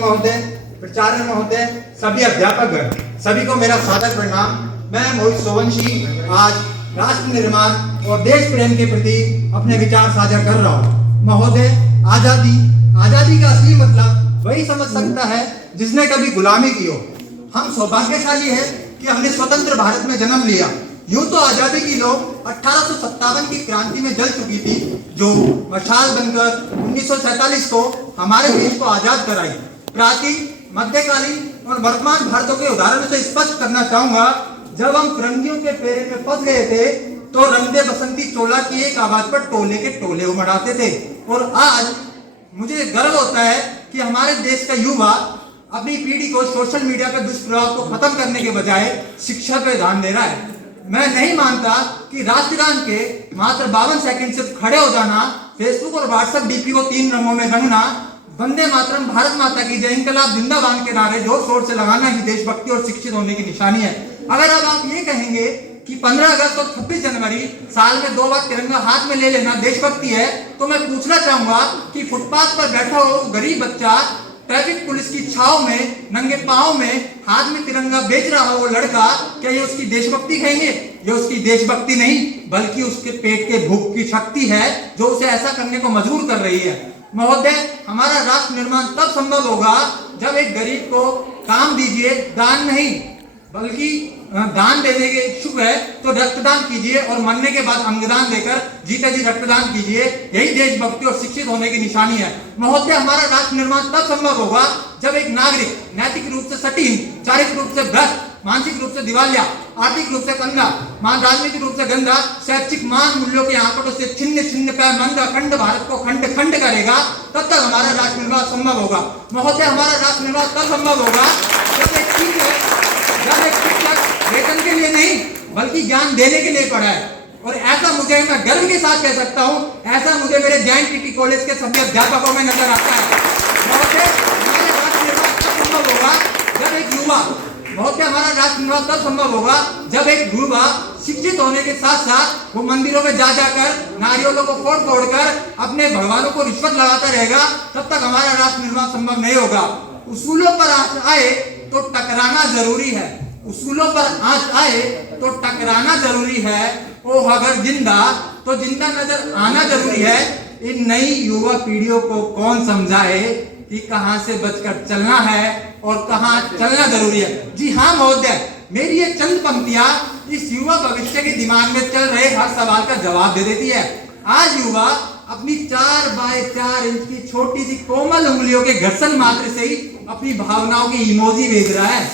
महोदय, प्राचार्य महोदय, सभी अध्यापक, सभी को मेरा सादर प्रणाम। मैं मोहित सोवंशी आज राष्ट्र निर्माण और देश प्रेम के प्रति अपने विचार साझा कर रहा हूँ। महोदय, आजादी का असली मतलब वही समझ सकता है जिसने कभी गुलामी की हो। हम सौभाग्यशाली है कि हमने स्वतंत्र भारत में जन्म लिया। यूं तो आजादी की लौ 1857 की क्रांति में जल चुकी थी, जो मशाल बनकर 1947 को हमारे देश को आजाद कराई। प्राचीन, मध्यकालीन और वर्तमान भारतों के उदाहरण से स्पष्ट करना चाहूंगा, जब हम फिरंगियों के फेरे में फंस गए थे तो रंगदे बसंती चोला की एक आवाज पर टोले के टोले उमड़ाते थे। और आज मुझे गर्व होता है कि हमारे देश का युवा अपनी पीढ़ी को सोशल मीडिया के दुष्प्रभाव को खत्म करने के बजाय शिक्षा पर ध्यान दे रहा है। मैं नहीं मानता कि राष्ट्रगान के मात्र 52 सेकंड से खड़े हो जाना, फेसबुक और व्हाट्सएप डीपी को 3 रंगों में रंगना, वंदे मातरम, भारत माता की जय, इंकलाब जिंदाबाद के नारे जोर शोर से लगाना ही देशभक्ति और शिक्षित होने की निशानी है। अगर अब आप ये कहेंगे कि 15 अगस्त और 26 जनवरी साल में 2 बार तिरंगा हाथ में ले लेना देशभक्ति है, तो मैं पूछना चाहूंगा कि फुटपाथ पर बैठा हो गरीब बच्चा, ट्रैफिक पुलिस की छाव में नंगे पांव में हाथ में तिरंगा बेच रहा हो वो लड़का, क्या ये उसकी देशभक्ति कहेंगे? ये उसकी देशभक्ति नहीं, बल्कि उसके पेट के भूख की शक्ति है जो उसे ऐसा करने को मजबूर कर रही है। महोदय, हमारा राष्ट्र निर्माण तब संभव होगा जब एक गरीब को काम दीजिए, दान नहीं, बल्कि दान देने के इच्छुक है तो रक्तदान कीजिए और मरने के बाद अंगदान देकर जीते जी रक्तदान कीजिए। यही देशभक्ति और शिक्षित होने की निशानी है। महोदय, हमारा राष्ट्र निर्माण तब संभव होगा जब एक नागरिक नैतिक रूप से सटीन, चारित्रिक रूप से भ्रष्ट, मानसिक रूप से दिवालिया, आर्थिक रूप से कंधा, राजनीतिक रूप से गंदा, शैक्षिक मान मूल्यों के आंकड़ों से छिन्न छिन्न पे मंद अखंड भारत को खंड खंड करेगा, तब तक हमारा राष्ट्र निर्माण संभव होगा। महोदय, हमारा राष्ट्र निर्माण तब संभव होगा जब एक शिक्षक वेतन के लिए नहीं बल्कि ज्ञान देने के लिए पढ़ा है। और ऐसा मुझे, मैं गर्व के साथ कह सकता हूँ, ऐसा मुझे मेरे जैन टीटी कॉलेज के सभी अध्यापकों में नजर आता है। महोदय, हमारे राष्ट्र निर्माण तब संभव होगा जब एक युवा, महोदय, हमारा राष्ट्र निर्माण तब संभव होगा जब एक युवा शिक्षित होने के साथ साथ वो मंदिरों में जा जाकर नारियों को फोड़ फोड़ कर अपने भगवानों को रिश्वत लगाता रहेगा, तब तक हमारा राष्ट्र निर्माण संभव नहीं होगा। उसूलों पर आंच आए तो टकराना जरूरी है, उसूलों पर आंच आए तो टकराना जरूरी है। ओ अगर जिंदा तो जिंदा नजर आना जरूरी है। इन नई युवा पीढ़ियों को कौन समझाए कि कहां से बचकर चलना है और कहां चलना जरूरी है। जी हाँ महोदय, मेरी ये चंद पंक्तियां इस युवा भविष्य के दिमाग में चल रहे हर सवाल का जवाब दे देती है। आज युवा अपनी 4 बाय 4 इंच की छोटी सी कोमल उंगलियों के घर्षण मात्र से ही अपनी भावनाओं की इमोजी भेज रहा है।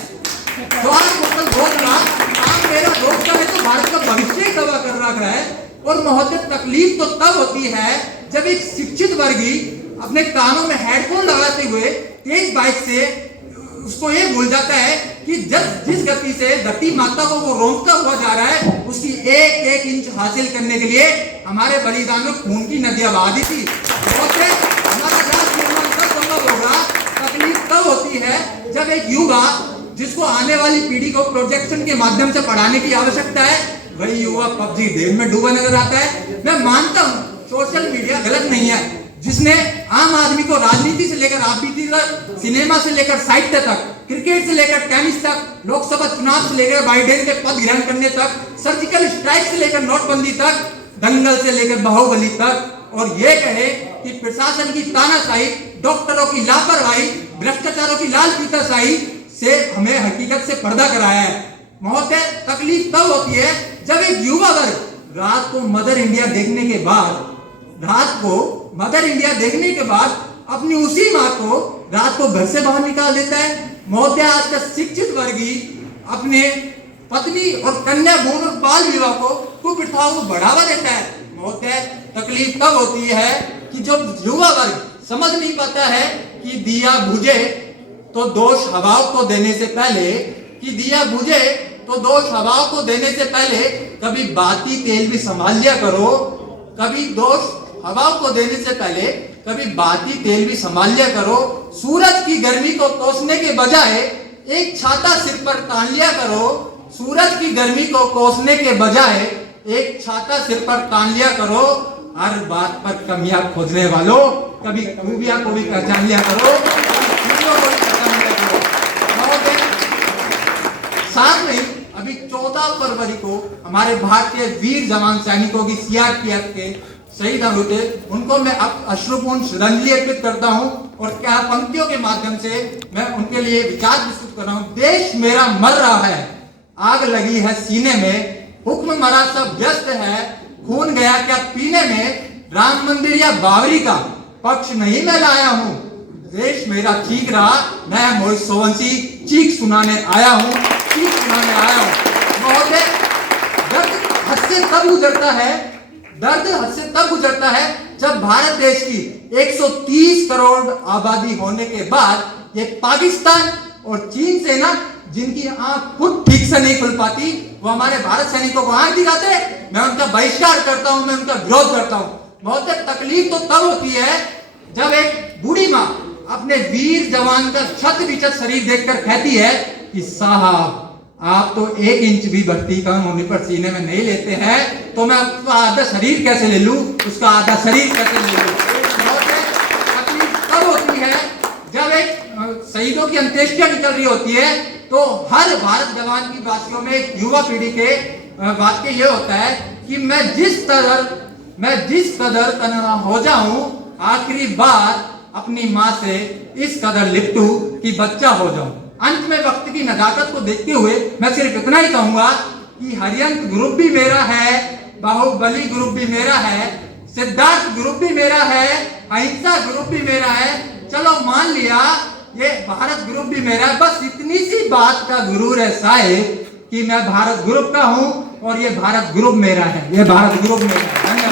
मेरा दोस्त है तो भारत का भविष्य ही तबाह कर रखा है। और महोदय, तकलीफ तो तब होती है जब एक शिक्षित वर्गी अपने कानों में हेडफोन लगाते हुए तेज बाइक से उसको ये भूल जाता है कि जिस गति से धरती माता को वो रोकता हुआ जा रहा है, उसकी एक एक इंच हासिल करने के लिए हमारे बलिदान में खून की नदियां बहा दी थी। हमारा राष्ट्र निर्माण तब संभव होगा, तकलीफ तब होती है जब एक युवा जिसको आने वाली पीढ़ी को प्रोजेक्शन के माध्यम से पढ़ाने की आवश्यकता है, वही युवा पबजी गेम में डूबा नजर आता है। मैं मानता हूँ सोशल मीडिया गलत नहीं है, जिसने आम आदमी को राजनीति से लेकर राजनीति तक, सिनेमा से लेकर साहित्य तक, क्रिकेट से लेकर टेनिस तक, लोकसभा चुनाव से लेकर बाइडेन के पद ग्रहण करने तक, सर्जिकल स्ट्राइक से लेकर नोटबंदी तक, दंगल से लेकर बाहुबली तक, और ये कहे कि प्रशासन की तानाशाही, डॉक्टरों की लापरवाही, भ्रष्टाचारों की लाल फीताशाही से हमें हकीकत से पर्दा कराया है। महोदय, तकलीफ तब होती है जब एक युवा वर्ग रात को मदर इंडिया देखने के बाद अपनी उसी माँ को रात को घर से बाहर निकाल देता है। महोदय, आज का शिक्षित वर्गी अपने पत्नी और कन्या भ्रूण और बाल विवाह को कुप्रथाओं को बढ़ावा देता है। महोदय, तकलीफ तब होती है कि जब युवा वर्ग समझ नहीं पाता है कि दिया बुझे तो दोष हवाओं को देने से पहले कभी बाती तेल भी संभाल लिया करो। सूरज की गर्मी को कोसने के बजाय एक छाता सिर पर तान लिया करो। हर बात पर कमियां खोजने वालों, कभी खूबियां को भी पहचान लिया करो। साथ में ही अभी 14 फरवरी को हमारे भारतीय वीर जवान सैनिकों की सीआरपीएफ के शहीद हुए, उनको मैं अब अश्रुपूर्ण श्रद्धांजलि अर्पित करता हूं और क्या पंक्तियों के माध्यम से मैं उनके लिए विचार प्रस्तुत कर रहा हूं। देश मेरा मर रहा है, आग लगी है सीने में, हुक्म मरा सब व्यस्त है, खून गया क्या पीने में, राम मंदिर या बावरी का पक्ष नहीं मैं लाया हूं, देश मेरा ठीक रहा, मैं मोहित सोवंशी चीख सुनाने आया हूं, चीख सुनाने आया हूं। महोदय, दर्द हद से तब गुजरता है, दर्द हद से तब गुजरता है जब भारत देश की 130 करोड़ आबादी होने के बाद ये पाकिस्तान और चीन सेना, जिनकी आंख खुद ठीक से नहीं खुल पाती, वो हमारे भारत सैनिकों को आंख दिखाते, मैं उनका बहिष्कार करता हूं, मैं उनका विरोध करता हूं। बहुत तकलीफ तो तब होती है जब एक बूढ़ी माँ अपने वीर जवान का छत विचत शरीर देखकर कहती है कि साहब आप तो 1 इंच भी भर्ती कम होने पर सीने में नहीं लेते हैं, तो मैं उसका आधा शरीर कैसे ले लूं, उसका आधा शरीर कैसे ले लूं। तकलीफ तब होती है जब एक शहीदों की अंत्येष्टियां निकल रही होती है, तो हर भारत जवान की वासियों में एक युवा पीढ़ी के वाक्य ये होता है कि मैं जिस कदर तन्हा हो जाऊं, आखिरी बार अपनी माँ से इस कदर लिपटूं कि बच्चा हो जाऊं। अंत में वक्त की नजाकत को देखते हुए मैं सिर्फ इतना ही कहूंगा कि हरियंत ग्रुप भी मेरा है, बाहुबली ग्रुप भी मेरा है, सिद्धार्थ ग्रुप भी मेरा है, अहिंसा ग्रुप भी मेरा है, चलो मान लिया ये भारत ग्रुप भी मेरा है। बस इतनी सी बात का गुरूर है साहिब कि मैं भारत ग्रुप का हूं और ये भारत ग्रुप मेरा है, ये भारत ग्रुप मेरा है।